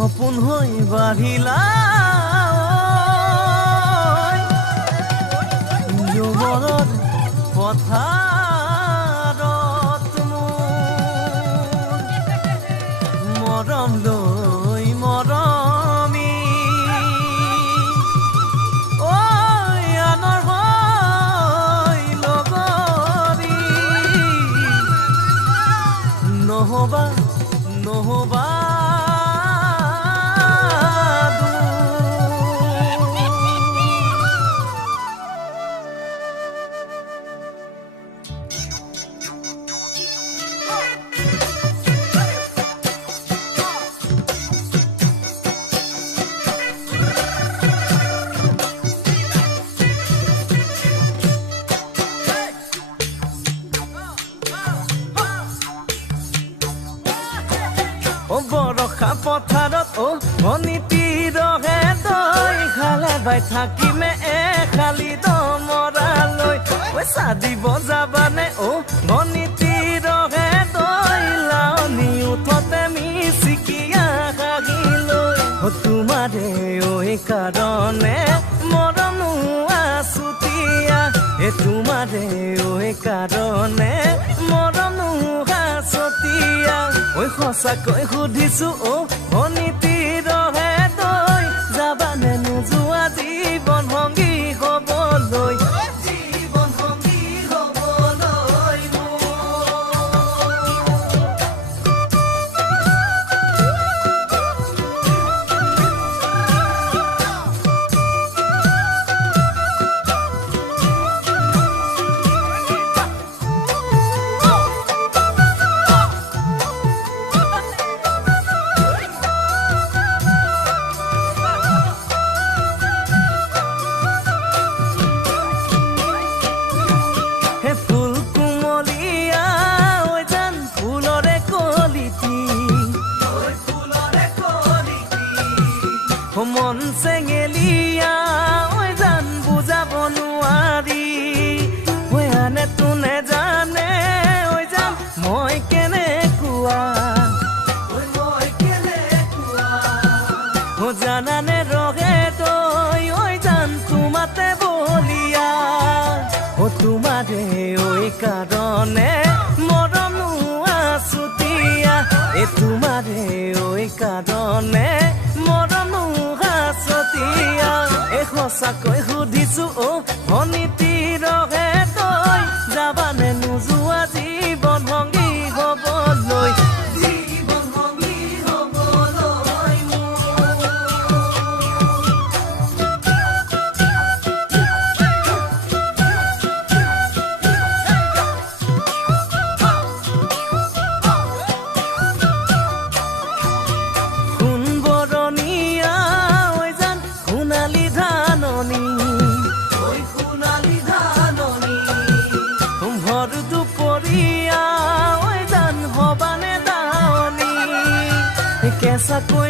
সপোন হৈ বাঢ়িলা যৌৱনত পথাৰত মোৰ মৰম লৈ মৰমি আনৰ হৈ লগৰী নহবা নহবা বৰষা পথাৰত ভনীতি ৰহে দৈ খালে বাই থাকিমে খালি দমৰালৈ পইচা দিব যাবানে ভনীতি ৰহে দৈ লাৱনি উঠতে মিচিকিয়া কাহিলৈ তোমাৰে কাৰণে মৰমো আছুতীয়া তোমাৰে কাৰণে মৰমো আছুতীয়া সঁচাকৈ সুধিছো ভনীতি ৰহে দৈ যাবানে নোযোৱা জীৱন সংগী হ'বলৈ মন চেঙেলিয়া জান বুজাব নোৱাৰি আনে তোনে জানে জান মই কেনেকুৱা জানানে ৰহে তই জান তোমাতে বলিয়া তোমাৰে কাৰণে মৰমো আছুতীয়া তোমাৰে কাৰণে মৰমো আছুতীয়া সঁচাকৈ সুধিছো ভনীতি ৰহে তই যাবানে নোযোৱা জীৱন সংগী হ'বলৈ কেঁচাকৈ